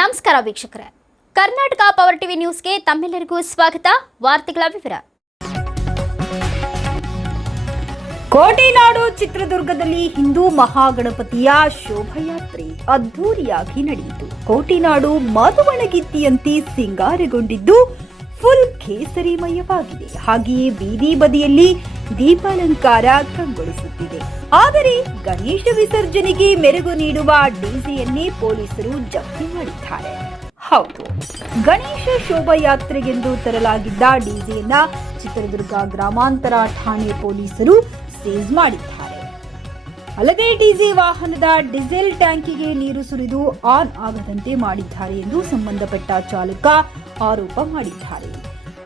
ನಮಸ್ಕಾರ ವೀಕ್ಷಕರೇ. Karnataka power TV ನ್ಯೂಸ್ಗೆ ತಮ್ಮೆಲ್ಲರಿಗೂ ಸ್ವಾಗತ. ವಾರ್ತೆಗಳ ವಿವರ. ಕೋಟೆನಾಡು ಚಿತ್ರದುರ್ಗದಲ್ಲಿ ಹಿಂದೂ ಮಹಾಗಣಪತಿಯ ಶೋಭಾಯಾತ್ರೆ ಅದ್ಧೂರಿಯಾಗಿ ನಡೆಯಿತು. ಕೋಟೆನಾಡು ಮದುವಣಗಿತ್ತಿಯಂತೆ ಸಿಂಗಾರಗೊಂಡಿದ್ದು ಫುಲ್ ಕೇಸರಿಮಯವಾಗಿದೆ ಹಾಗೆಯೇ ಬೀದಿ ಬದಿಯಲ್ಲಿ ದೀಪಾಲಂಕಾರ ಕಂಗೊಳಿಸುತ್ತಿದೆ. ಆದರೆ ಗಣೇಶ ವಿಸರ್ಜನೆಗೆ ಮೆರುಗು ನೀಡುವ ಡಿಜೆಯನ್ನೇ ಪೊಲೀಸರು ಜಪ್ತಿ ಮಾಡಿದ್ದಾರೆ. ಹೌದು, ಗಣೇಶ ಶೋಭಾಯಾತ್ರೆಗೆಂದು ತರಲಾಗಿದ್ದ ಡಿಜೆಯನ್ನ ಚಿತ್ರದುರ್ಗ ಗ್ರಾಮಾಂತರ ಠಾಣೆ ಪೊಲೀಸರು ಸೀಸ್ ಮಾಡಿದ್ದಾರೆ. ಅಲ್ಲದೆ ಡಿಜೆ ವಾಹನದ ಡೀಸೆಲ್ ಟ್ಯಾಂಕಿಗೆ ನೀರು ಸುರಿದು ಆನ್ ಆಗದಂತೆ ಮಾಡಿದ್ದಾರೆ ಎಂದು ಸಂಬಂಧಪಟ್ಟ ಚಾಲಕ ಆರೋಪ ಮಾಡಿದ್ದಾರೆ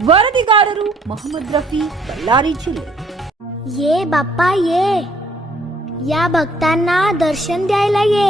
ವರದಿಗಾರರು ಮೊಹಮ್ಮದ್ ರಫಿ ಬಳ್ಳಾರಿ ಜಿಲ್ಲೆ ये बाप्पा ये या भक्तांना दर्शन द्यायला ये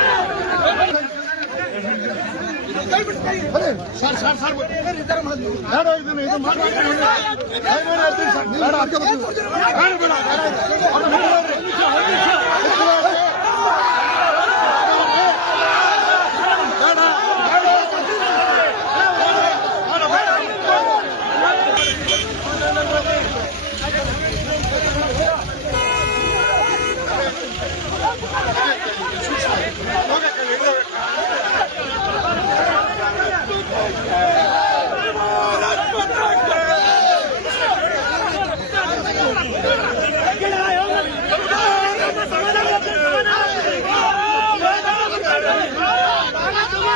ಮಂಟಪದ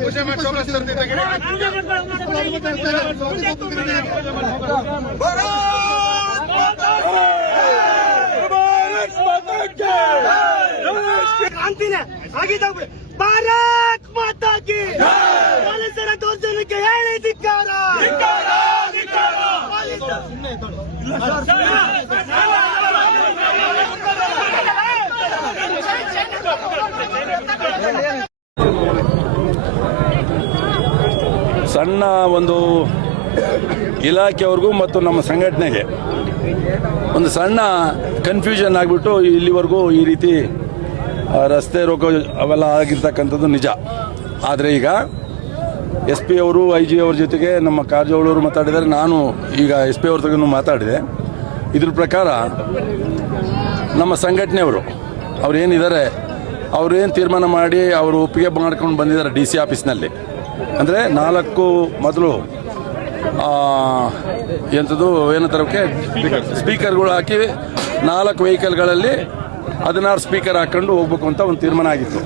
ಪೂಜೆ ಮಾಡಿ ಶೋಭಾಸ್ ತರ್ತಿದ್ದೆ. ಕ್ರಾಂತಿನೇ ಆಗಿದ್ದಾವೆ ಭಾರತ್ ಮಾತಾಗಿ ಪೊಲೀಸರ ದೌರ್ಜನ್ಯಕ್ಕೆ ಹೇಳಿ, ಧಿಕ್ಕಾರ! ಸಣ್ಣ ಒಂದು ಇಲಾಖೆಯವ್ರಿಗೂ ಮತ್ತು ನಮ್ಮ ಸಂಘಟನೆಗೆ ಒಂದು ಸಣ್ಣ ಕನ್ಫ್ಯೂಷನ್ ಆಗಿಬಿಟ್ಟು ಇಲ್ಲಿವರೆಗೂ ಈ ರೀತಿ ರಸ್ತೆ ರೋಗ ಅವೆಲ್ಲ ಆಗಿರ್ತಕ್ಕಂಥದ್ದು ನಿಜ. ಆದರೆ ಈಗ ಎಸ್ ಪಿ ಅವರು, ಐ ಜಿ ಅವ್ರ ಜೊತೆಗೆ ನಮ್ಮ ಕಾರಜೋಳವರು ಮಾತಾಡಿದರೆ ನಾನು ಈಗ ಎಸ್ ಪಿ ಅವ್ರ ತಗೂ ಮಾತಾಡಿದೆ. ಇದ್ರ ಪ್ರಕಾರ ನಮ್ಮ ಸಂಘಟನೆಯವರು ಅವ್ರು ಏನಿದ್ದಾರೆ ಅವ್ರೇನು ತೀರ್ಮಾನ ಮಾಡಿ ಅವರು ಒಪ್ಪಿಗೆ ಮಾಡ್ಕೊಂಡು ಬಂದಿದ್ದಾರೆ ಡಿ ಸಿ ಆಫೀಸ್ನಲ್ಲಿ. ಅಂದರೆ ನಾಲ್ಕು ಮೊದಲು ಎಂಥದ್ದು ಏನಂತಾರೆ ಸ್ಪೀಕರ್ಗಳು ಹಾಕಿ ನಾಲ್ಕು ವೆಹಿಕಲ್ಗಳಲ್ಲಿ ಹದಿನಾರು ಸ್ಪೀಕರ್ ಹಾಕೊಂಡು ಹೋಗ್ಬೇಕು ಅಂತ ಒಂದು ತೀರ್ಮಾನ ಆಗಿತ್ತು.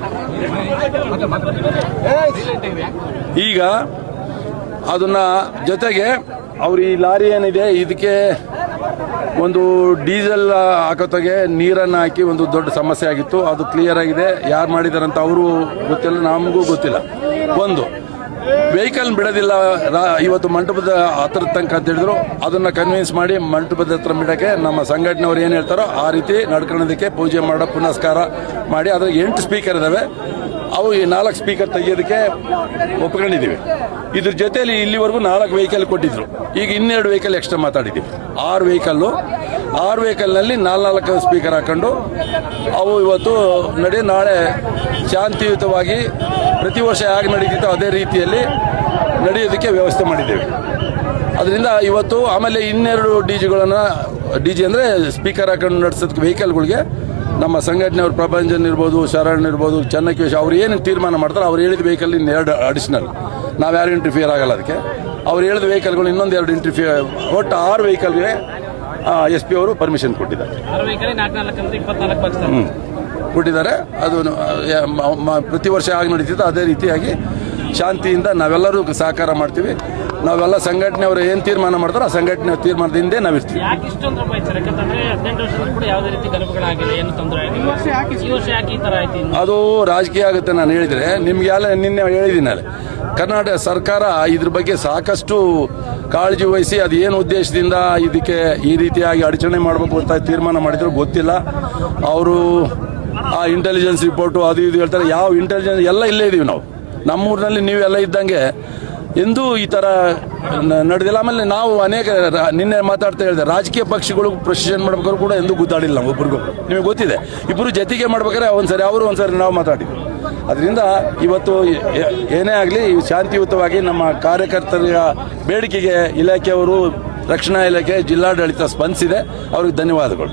ಈಗ ಅದನ್ನ ಜೊತೆಗೆ ಅವ್ರ ಈ ಲಾರಿ ಏನಿದೆ, ಇದಕ್ಕೆ ಒಂದು ಡೀಸೆಲ್ ಹಾಕೋತಾಗೆ ನೀರನ್ನು ಹಾಕಿ ಒಂದು ದೊಡ್ಡ ಸಮಸ್ಯೆ ಆಗಿತ್ತು. ಅದು ಕ್ಲಿಯರ್ ಆಗಿದೆ. ಯಾರು ಮಾಡಿದಾರಂತ ಅವರು ಗೊತ್ತಿಲ್ಲ, ನಮಗೂ ಗೊತ್ತಿಲ್ಲ. ಒಂದು ವೆಹಿಕಲ್ ಬಿಡೋದಿಲ್ಲ. ಇವತ್ತು ಮಂಟಪದ ಹತ್ರ ತನಕ ಅಂತ ಹೇಳಿದ್ರು. ಅದನ್ನ ಕನ್ವಿನ್ಸ್ ಮಾಡಿ ಮಂಟಪದ ಹತ್ರ ಬಿಡಕ್ಕೆ ನಮ್ಮ ಸಂಘಟನೆಯವ್ರು ಏನು ಹೇಳ್ತಾರೋ ಆ ರೀತಿ ನಡ್ಕೊಳ್ಳೋದಕ್ಕೆ ಪೂಜೆ ಮಾಡೋ ಪುನಸ್ಕಾರ ಮಾಡಿ. ಅದ್ರ ಎಂಟು ಸ್ಪೀಕರ್ ಇದಾವೆ. ಅವು ಈ ನಾಲ್ಕು ಸ್ಪೀಕರ್ ತೆಗಿಯೋದಕ್ಕೆ ಒಪ್ಕೊಂಡಿದ್ದೀವಿ. ಇದ್ರ ಜೊತೆಯಲ್ಲಿ ಇಲ್ಲಿವರೆಗೂ ನಾಲ್ಕು ವೆಹಿಕಲ್ ಕೊಟ್ಟಿದ್ರು. ಈಗ ಇನ್ನೆರಡು ವೆಹಿಕಲ್ ಎಕ್ಸ್ಟ್ರಾ ಮಾತಾಡಿದ್ದೀವಿ. ಆರು ವೆಹಿಕಲ್ಲು ಆರು ವೆಹಿಕಲ್ನಲ್ಲಿ ನಾಲ್ನಾಲ್ಕು ಸ್ಪೀಕರ್ ಹಾಕೊಂಡು ಅವು ಇವತ್ತು ನಡೆ ನಾಳೆ ಶಾಂತಿಯುತವಾಗಿ ಪ್ರತಿ ವರ್ಷ ಹೇಗೆ ನಡೀತಿತ್ತೋ ಅದೇ ರೀತಿಯಲ್ಲಿ ನಡೆಯೋದಕ್ಕೆ ವ್ಯವಸ್ಥೆ ಮಾಡಿದ್ದೇವೆ. ಅದರಿಂದ ಇವತ್ತು ಆಮೇಲೆ ಇನ್ನೆರಡು ಡಿ ಜಿಗಳನ್ನು ಡಿ ಜಿ ಅಂದರೆ ಸ್ಪೀಕರ್ ಹಾಕೊಂಡು ನಡೆಸೋದಕ್ಕೆ ವೆಹಿಕಲ್ಗಳಿಗೆ ನಮ್ಮ ಸಂಘಟನೆಯವ್ರ ಪ್ರಭಂಜನ್ ಇರ್ಬೋದು ಶರಣ್ ಇರ್ಬೋದು ಚೆನ್ನಕೇಶ್ ಅವ್ರು ಏನು ತೀರ್ಮಾನ ಮಾಡ್ತಾರೆ ಅವ್ರು ಹೇಳಿದ ವೆಹಿಕಲ್ ಇನ್ನೆರಡು ಅಡಿಷನಲ್ ನಾವು ಯಾರು ಇಂಟರ್ಫಿಯರ್ ಆಗಲ್ಲ ಅದಕ್ಕೆ. ಅವ್ರು ಹೇಳಿದ ವೆಹಿಕಲ್ಗಳು ಇನ್ನೊಂದು ಎರಡು ಇಂಟರ್ಫಿಯರ್ ಒಟ್ಟು ಆರು ವೆಹಿಕಲ್ಗೆ ಎಸ್ ಪಿ ಅವರು ಪರ್ಮಿಷನ್ ಕೊಟ್ಟಿದ್ದಾರೆ. ಕೊಟ್ಟಿದ್ದಾರೆ ಅದು ಪ್ರತಿ ವರ್ಷ ಆಗಿ ನಡೀತಿತ್ತು ಅದೇ ರೀತಿಯಾಗಿ ಶಾಂತಿಯಿಂದ ನಾವೆಲ್ಲರೂ ಸಹಕಾರ ಮಾಡ್ತೀವಿ. ನಾವೆಲ್ಲ ಸಂಘಟನೆಯವರು ಏನು ತೀರ್ಮಾನ ಮಾಡ್ತಾರೋ ಆ ಸಂಘಟನೆ ತೀರ್ಮಾನದ ಹಿಂದೆ ನಾವಿರ್ತೀವಿ. ಅದು ರಾಜಕೀಯ ಆಗುತ್ತೆ ನಾನು ಹೇಳಿದರೆ. ನಿಮ್ಗೆ ಎಲ್ಲ ನಿನ್ನೆ ಹೇಳಿದ್ದೀನಲ್ಲ ಕರ್ನಾಟಕ ಸರ್ಕಾರ ಇದ್ರ ಬಗ್ಗೆ ಸಾಕಷ್ಟು ಕಾಳಜಿ ವಹಿಸಿ ಅದು ಏನು ಉದ್ದೇಶದಿಂದ ಇದಕ್ಕೆ ಈ ರೀತಿಯಾಗಿ ಅಡಚಣೆ ಮಾಡಬೇಕು ಅಂತ ತೀರ್ಮಾನ ಮಾಡಿದ್ರು ಗೊತ್ತಿಲ್ಲ. ಅವರು ಆ ಇಂಟೆಲಿಜೆನ್ಸ್ ರಿಪೋರ್ಟು ಅದು ಇದು ಹೇಳ್ತಾರೆ. ಯಾವ ಇಂಟೆಲಿಜೆನ್ಸ್ ಎಲ್ಲ ಇಲ್ಲೇ ಇದೀವಿ ನಾವು. ನಮ್ಮೂರಿನಲ್ಲಿ ನೀವೆಲ್ಲ ಇದ್ದಂಗೆ ಎಂದೂ ಈ ಥರ ನಡೆದಿಲ್ಲ. ಆಮೇಲೆ ನಾವು ಅನೇಕ ನಿನ್ನೆ ಮಾತಾಡ್ತಾ ಹೇಳಿದೆ, ರಾಜಕೀಯ ಪಕ್ಷಗಳು ಪ್ರೊಸಿಷನ್ ಮಾಡ್ಬೇಕಾದ್ರು ಕೂಡ ಎಂದೂ ಗೊತ್ತಾಡಿಲ್ಲ ನಾವು ಒಬ್ರಿಗೂ. ನಿಮಗೆ ಗೊತ್ತಿದೆ. ಇಬ್ಬರು ಜೊತೆಗೆ ಮಾಡ್ಬೇಕಾದ್ರೆ ಒಂದ್ಸರಿ, ಅವರು ಒಂದ್ಸರಿ ನಾವು ಮಾತಾಡಿದ್ವಿ. ಅದರಿಂದ ಇವತ್ತು ಏನೇ ಆಗಲಿ ಶಾಂತಿಯುತವಾಗಿ ನಮ್ಮ ಕಾರ್ಯಕರ್ತರ ಬೇಡಿಕೆಗೆ ಇಲಾಖೆಯವರು, ರಕ್ಷಣಾ ಇಲಾಖೆ, ಜಿಲ್ಲಾಡಳಿತ ಸ್ಪಂದಿಸಿದೆ. ಅವ್ರಿಗೆ ಧನ್ಯವಾದಗಳು.